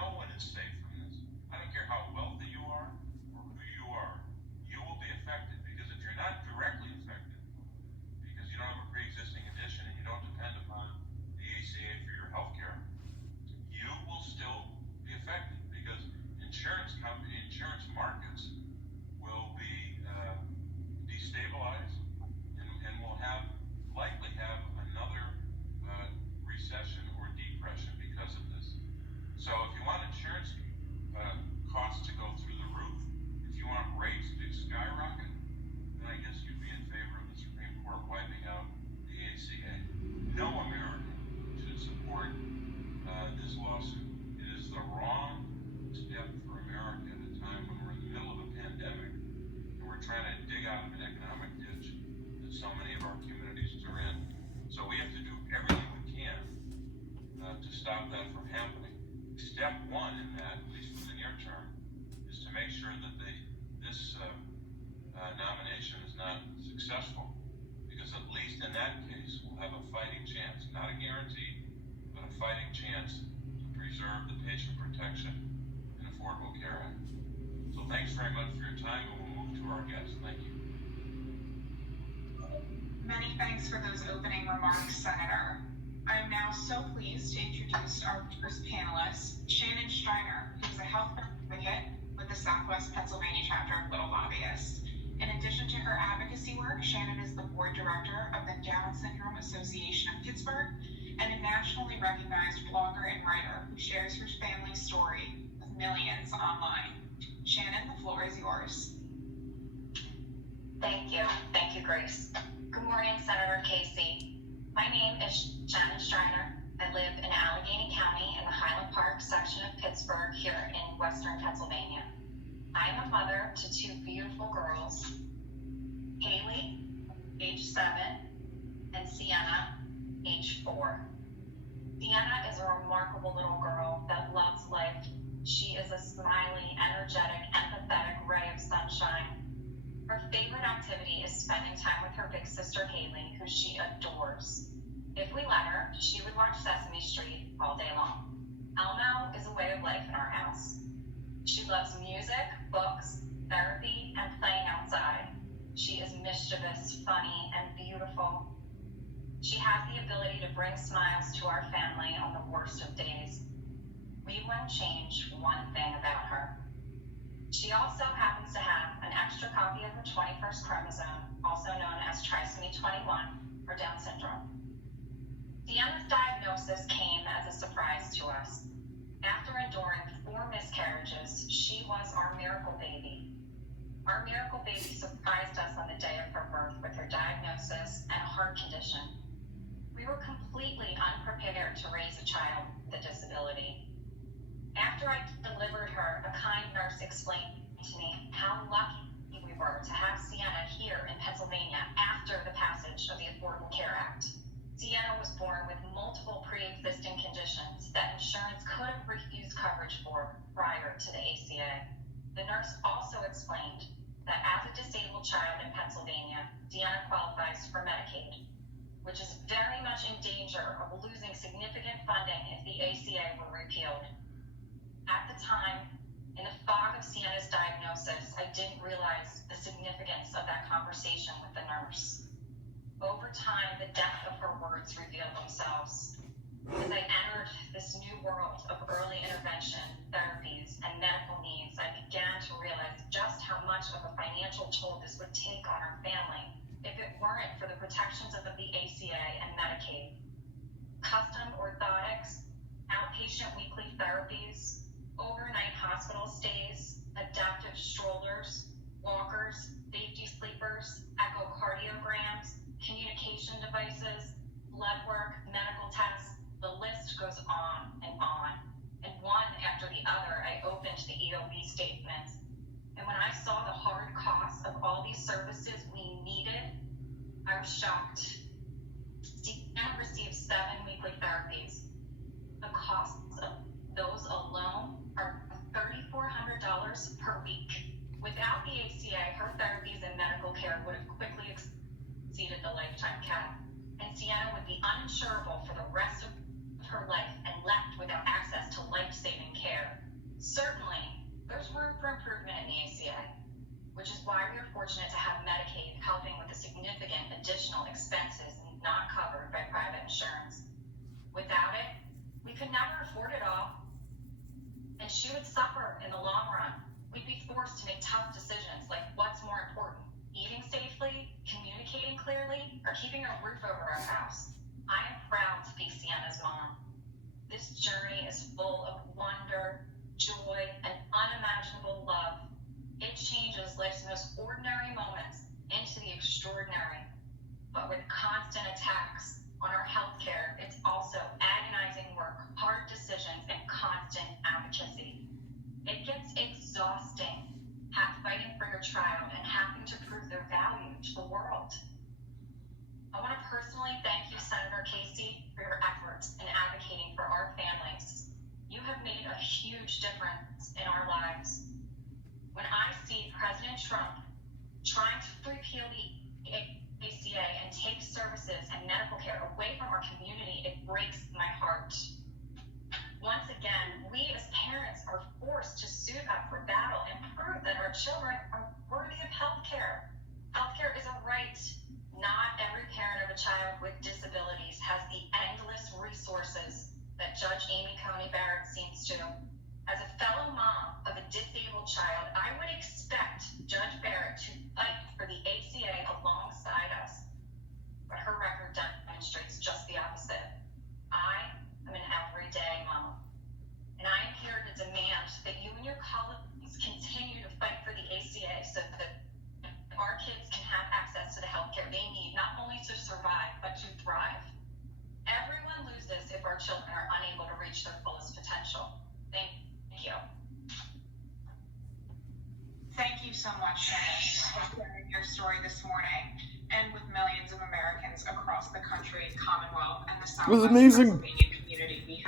no one is safe from this. I don't care how wealthy you are or who you are, you will be affected, because if you're not directly affected, because you don't have a pre-existing condition and you don't depend upon the ACA for your health care, you will still be affected, because insurance markets will be destabilized, and will likely have another recession or depression because of this. So if you want insurance costs to go through the roof, if you want rates to skyrocket, then I guess you'd be in favor of the Supreme Court wiping out the ACA. No American should support this lawsuit. It is the wrong step for America at a time when we're in the middle of a pandemic and we're trying to dig out of an economic ditch that so many of our communities are in. So we have to do everything we can to stop that from happening. Step one in that, at least for the near term, is to make sure that this nomination is not successful, because at least in that case we'll have a fighting chance, not a guarantee, but a fighting chance to preserve the Patient Protection and Affordable Care Act. So thanks very much for your time, and we'll move to our guests. Thank you. Many thanks for those opening remarks, Senator. I am now so pleased to introduce our first panelist, Shannon Streiner, who is a health advocate with the Southwest Pennsylvania chapter of Little Lobbyists. In addition to her advocacy work, Shannon is the board director of the Down Syndrome Association of Pittsburgh and a nationally recognized blogger and writer who shares her family's story with millions online. Shannon, the floor is yours. Thank you. Thank you, Grace. Good morning, Senator Casey. My name is Shannon Streiner. I live in Allegheny County in the Highland Park section of Pittsburgh here in Western Pennsylvania. I am a mother to two beautiful girls, Haley, age 7, and Sienna, age 4. Sienna is a remarkable little girl that loves life. She is a smiley, energetic, empathetic ray of sunshine. Her favorite activity is spending time with her big sister Haley, who she adores. If we let her, she would watch Sesame Street all day long. Elmo is a way of life in our house. She loves music, books, therapy, and playing outside. She is mischievous, funny, and beautiful. She has the ability to bring smiles to our family on the worst of days. We wouldn't change one thing about her. She also happens to have an extra copy of her 21st chromosome, also known as trisomy 21, or Down syndrome. Sienna's diagnosis came as a surprise to us. After enduring 4 miscarriages, she was our miracle baby. Our miracle baby surprised us on the day of her birth with her diagnosis and a heart condition. We were completely unprepared to raise a child with a disability. After I delivered her, a kind nurse explained to me how lucky we were to have Sienna here in Pennsylvania after the passage of the Affordable Care Act. Sienna was born with multiple pre-existing conditions that insurance could have refused coverage for prior to the ACA. The nurse also explained that as a disabled child in Pennsylvania, Sienna qualifies for Medicaid, which is very much in danger of losing significant funding if the ACA were repealed. At the time, in the fog of Sienna's diagnosis, I didn't realize the significance of that conversation with the nurse. Over time, the depth of her words revealed themselves. As I entered this new world of early intervention, therapies, and medical needs, I began to realize just how much of a financial toll this would take on our family if it weren't for the protections of the ACA and Medicaid. Custom orthotics, outpatient weekly therapies, overnight hospital stays, adaptive strollers, walkers, safety sleepers, echocardiograms, communication devices, blood work, medical tests, the list goes on. And one after the other, I opened the EOB statements. And when I saw the hard costs of all these services we needed, I was shocked. Sienna received 7 weekly therapies. The costs of those alone are $3,400 per week. Without the ACA, her therapies and medical care would have quickly exceeded the lifetime cap, and Sienna would be uninsurable for the rest of her life and left without access to life-saving care. Certainly, there's room for improvement in the ACA, which is why we are fortunate to have Medicaid helping with the significant additional expenses not covered by private insurance. Without it, we could never afford it all, and she would suffer in the long run. We'd be forced to make tough decisions like what's more important, eating safely, communicating clearly, or keeping a roof over our house. I am proud to be Sienna's mom. This journey is full of wonder, joy, and unimaginable love. It changes life's most ordinary moments into the extraordinary. But with constant attacks on our healthcare, it's also agonizing work, hard decisions, and constant advocacy. It gets exhausting, half fighting for your child and having to prove their value to the world. I want to personally thank you, Senator Casey, for your efforts in advocating for our families. You have made a huge difference in our lives. When I see President Trump trying to repeal the ACA and take services and medical care away from our community, it breaks my heart. Once again, we as parents are forced to suit up for battle and prove that our children are worthy of health care. Healthcare is a right. Not every parent of a child with disabilities has the endless resources that Judge Amy Coney Barrett seems to. As a fellow mom of a disabled child, I would expect Judge Barrett to fight for the ACA alongside us. But her record demonstrates just the opposite. I am an everyday mom, and I am here to demand that you and your colleagues continue to fight for the ACA so that our kids can have access to the healthcare they need, not only to survive, but to thrive. Everyone loses if our children are unable to reach their fullest potential. Thank you. Thank you so much, Shannon, for sharing your story this morning, and with millions of Americans across the country, Commonwealth, and the Southwest amazing. Pennsylvania